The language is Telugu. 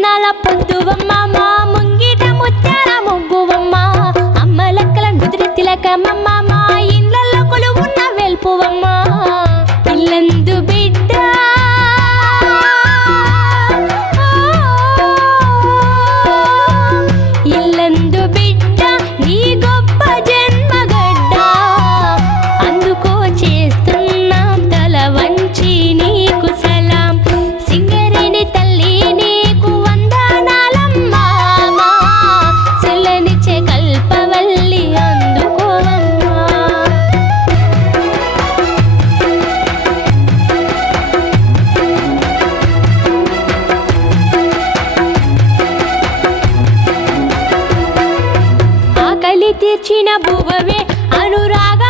బోనాల పొద్దువమ్మ మా ముంగిట ముత్యాల ముగ్గువమ్మ అమ్మ లెక్కల నుదిరి తిలకమమ్మ మా ఇండ్లలో కొలువున్న వెల్పువమ్మ ఇల్లందు బిడ్డ ఇల్లందు బిడ్డ నీ గొప్ప జన్మగడ్డ అందుకో చేస్తున్నాం తల వంచి నీకు సలాం సింగరేణి తల్లి నీకు వందనాలమ్మా మా చెల్లనిచ్చే కల్పవల్లి అందుకోవమ్మా ఆకలి తీర్చిన భువవే అనురాగ